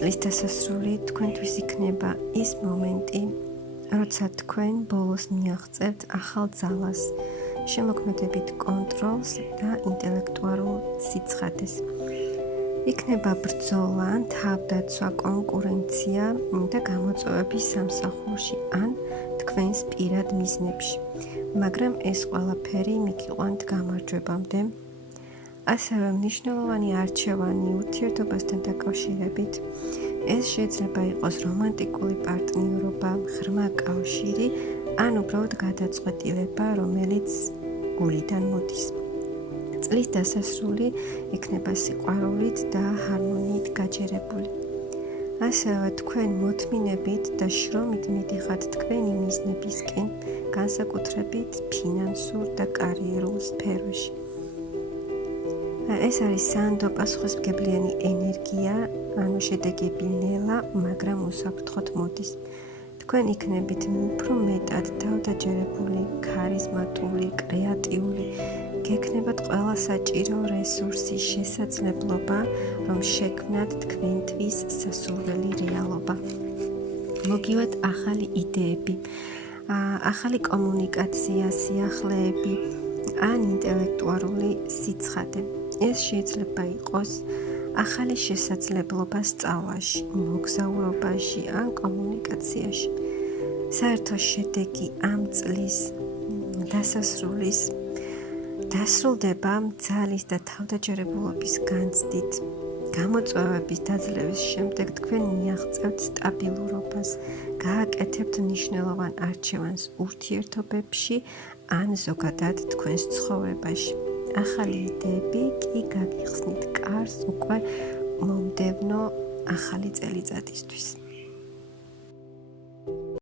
წლის დასასრული თქვენთვის იქნება ის მომენტი, როცა თქვენ ბოლოს მიაღწევთ ახალ ძალას, შემოქმედებით კონტროლს და ინტელექტუალურ სიცხადეს. იქნება ბრძოლა, თავდაცვა, კონკურენცია და გამოწვევების სამსახურში ან თქვენს პირად მიზნებში, მაგრამ ეს ყველაფერი მიგიყვანთ გამარჯვებამდე. ასევე მნიშვნელოვანი არჩევანი ურთიერთობასთან დაკავშირებით. ეს შეიძლება იყოს რომანტიკული პარტნიორობა, ღრმა კავშირი, ან უბრალოდ გადაწყვეტილება, რომელიც გულიდან მოდის. წლის დასასრული იქნება სიყვარულით და ჰარმონიით გაჯერებული. ასევე თქვენ მოთმინებით და შრომით მიდიხართ თქვენი მიზნებისკენ, განსაკუთრებით ფინანსურ და კარიერულ სფეროში. ეს არის სანდო პასუხისმგებლიანი ენერგია, ანუ შედეგები ნელა, მაგრამ უსაფრთხოდ მოდის. თქვენ იქნებით უფრო მეტად თავდაჯერებული, ქარიზმატული, კრეატიული, გექნებათ ყველა საჭირო რესურსი, შესაძლებლობა, რომ შექმნათ თქვენთვის სასურველი რეალობა. მოგივათ ახალი იდეები, ახალი კომუნიკაცია, სიახლეები, ან ინტელექტუალური სიცხადე. ეს შეიძლება იყოს ახალი შესაძლებლობა სწავლაში, მოგზაურობაში ან კომუნიკაციაში. საერთო შედეგი ამ წლის დასასრულის დასრულდება ძალის და თავდაჯერებულობის განცდით. გამოწვევების დაძლევის შემდეგ თქვენ მიაღწევთ სტაბილურობას, გააკეთებთ მნიშვნელოვან არჩევანს ურთიერთობებში ან ზოგადად თქვენს ცხოვრებაში. ახალი იდეები კი გაგიხსნით კარს უკვე მომდევნო ახალი წელიწადისთვის.